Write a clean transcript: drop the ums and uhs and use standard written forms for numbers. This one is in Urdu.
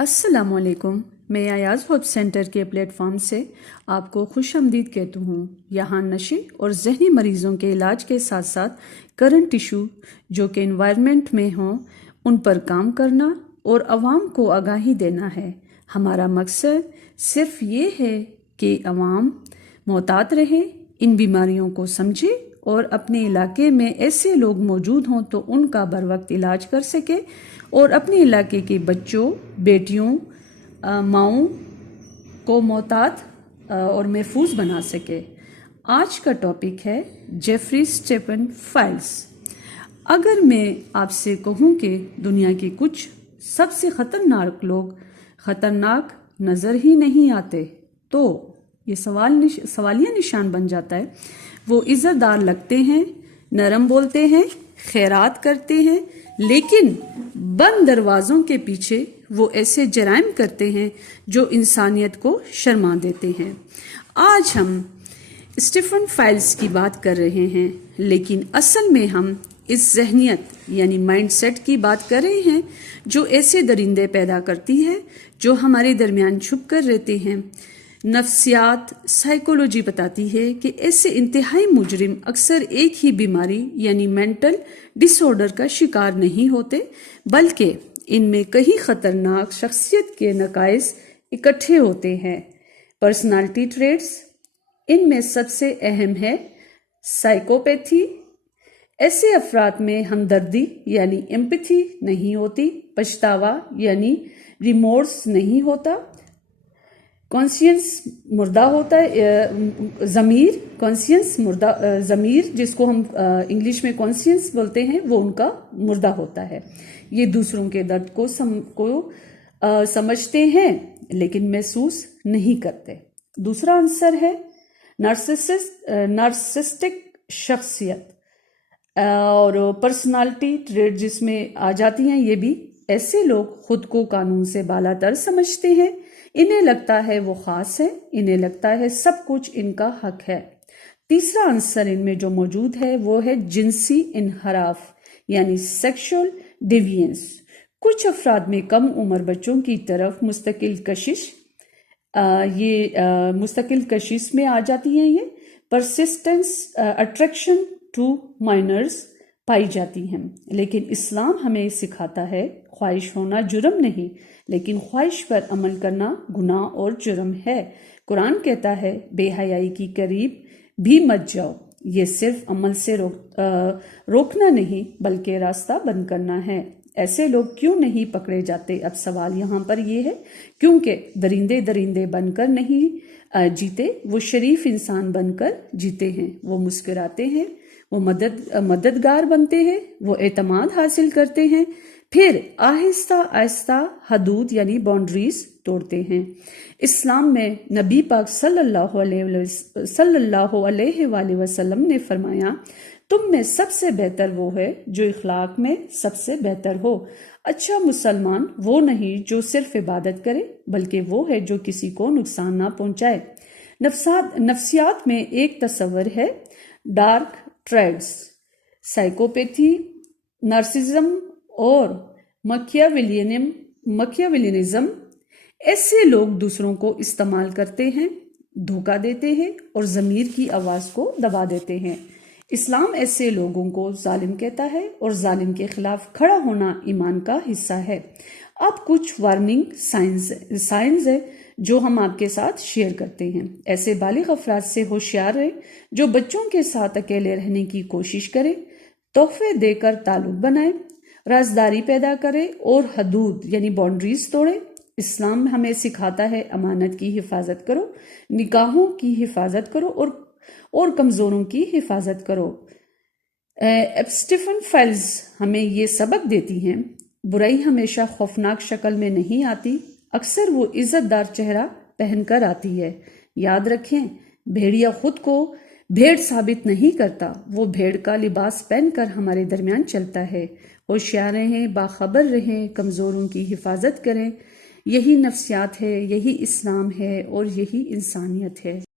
السلام علیکم. میں ایاز ہوپ سینٹر کے پلیٹ فارم سے آپ کو خوش آمدید کہتا ہوں. یہاں نشے اور ذہنی مریضوں کے علاج کے ساتھ ساتھ کرنٹ ایشو جو کہ انوائرمنٹ میں ہوں ان پر کام کرنا اور عوام کو آگاہی دینا ہے. ہمارا مقصد صرف یہ ہے کہ عوام محتاط رہے، ان بیماریوں کو سمجھے اور اپنے علاقے میں ایسے لوگ موجود ہوں تو ان کا بروقت علاج کر سکے اور اپنے علاقے کے بچوں، بیٹیوں، ماؤں کو محتاط اور محفوظ بنا سکے. آج کا ٹاپک ہے جیفری اسٹیپن فائلز. اگر میں آپ سے کہوں کہ دنیا کے کچھ سب سے خطرناک لوگ خطرناک نظر ہی نہیں آتے تو یہ سوالیہ نشان بن جاتا ہے. وہ عزت دار لگتے ہیں، نرم بولتے ہیں، خیرات کرتے ہیں، لیکن بند دروازوں کے پیچھے وہ ایسے جرائم کرتے ہیں جو انسانیت کو شرما دیتے ہیں. آج ہم اسٹیفن فائلز کی بات کر رہے ہیں، لیکن اصل میں ہم اس ذہنیت یعنی مائنڈ سیٹ کی بات کر رہے ہیں جو ایسے درندے پیدا کرتی ہے جو ہمارے درمیان چھپ کر رہتے ہیں. نفسیات سائیکولوجی بتاتی ہے کہ ایسے انتہائی مجرم اکثر ایک ہی بیماری یعنی مینٹل ڈس آرڈر کا شکار نہیں ہوتے، بلکہ ان میں کئی خطرناک شخصیت کے نقائص اکٹھے ہوتے ہیں. پرسنالٹی ٹریٹس، ان میں سب سے اہم ہے سائیکوپیتھی. ایسے افراد میں ہمدردی یعنی ایمپتھی نہیں ہوتی، پچھتاوا یعنی ریمورس نہیں ہوتا، کانسیئنس مردہ ہوتا ہے، ضمیر جس کو ہم انگلش میں کانسیئنس بولتے ہیں وہ ان کا مردہ ہوتا ہے. یہ دوسروں کے درد کو سمجھتے ہیں لیکن محسوس نہیں کرتے. دوسرا عنصر ہے نارسسٹک شخصیت اور پرسنالٹی ٹریٹ جس میں آ جاتی ہیں. یہ بھی ایسے لوگ خود کو قانون سے بالا تر سمجھتے ہیں، انہیں لگتا ہے وہ خاص ہے، انہیں لگتا ہے سب کچھ ان کا حق ہے. تیسرا عنصر ان میں جو موجود ہے وہ ہے جنسی انحراف یعنی سیکشول ڈیوینس. کچھ افراد میں کم عمر بچوں کی طرف مستقل کشش میں آ جاتی ہیں. یہ پرسسٹنس اٹریکشن ٹو مائنرز پائی جاتی ہیں. لیکن اسلام ہمیں سکھاتا ہے خواہش ہونا جرم نہیں، لیکن خواہش پر عمل کرنا گناہ اور جرم ہے. قرآن کہتا ہے بے حیائی کی قریب بھی مت جاؤ. یہ صرف عمل سے روکنا نہیں بلکہ راستہ بند کرنا ہے. ایسے لوگ کیوں نہیں پکڑے جاتے؟ اب سوال یہاں پر یہ ہے کیونکہ درندے بن کر نہیں جیتے، وہ شریف انسان بن کر جیتے ہیں. وہ مسکراتے ہیں، وہ مددگار بنتے ہیں، وہ اعتماد حاصل کرتے ہیں، پھر آہستہ آہستہ حدود یعنی باؤنڈریز توڑتے ہیں. اسلام میں نبی پاک صلی اللہ علیہ وآلہ وسلم نے فرمایا تم میں سب سے بہتر وہ ہے جو اخلاق میں سب سے بہتر ہو. اچھا مسلمان وہ نہیں جو صرف عبادت کرے بلکہ وہ ہے جو کسی کو نقصان نہ پہنچائے. نفسیات میں ایک تصور ہے ڈارک ٹریڈز، سائیکوپیتھی، نارسسزم اور مکیاویلینزم. ایسے لوگ دوسروں کو استعمال کرتے ہیں، دھوکہ دیتے ہیں اور ضمیر کی آواز کو دبا دیتے ہیں. اسلام ایسے لوگوں کو ظالم کہتا ہے اور ظالم کے خلاف کھڑا ہونا ایمان کا حصہ ہے. اب کچھ وارننگ سائنز ہے جو ہم آپ کے ساتھ شیئر کرتے ہیں. ایسے بالغ افراد سے ہوشیار رہیں جو بچوں کے ساتھ اکیلے رہنے کی کوشش کریں، تحفے دے کر تعلق بنائیں، رازداری پیدا کرے اور حدود یعنی باؤنڈریز توڑے. اسلام ہمیں سکھاتا ہے امانت کی حفاظت کرو، نکاحوں کی حفاظت کرو اور کمزوروں کی حفاظت کرو. اسٹیفن فائلز ہمیں یہ سبق دیتی ہیں برائی ہمیشہ خوفناک شکل میں نہیں آتی، اکثر وہ عزت دار چہرہ پہن کر آتی ہے. یاد رکھیں بھیڑیا خود کو بھیڑ ثابت نہیں کرتا، وہ بھیڑ کا لباس پہن کر ہمارے درمیان چلتا ہے. ہوشیار رہیں، باخبر رہیں، کمزوروں کی حفاظت کریں. یہی نفسیات ہے، یہی اسلام ہے اور یہی انسانیت ہے.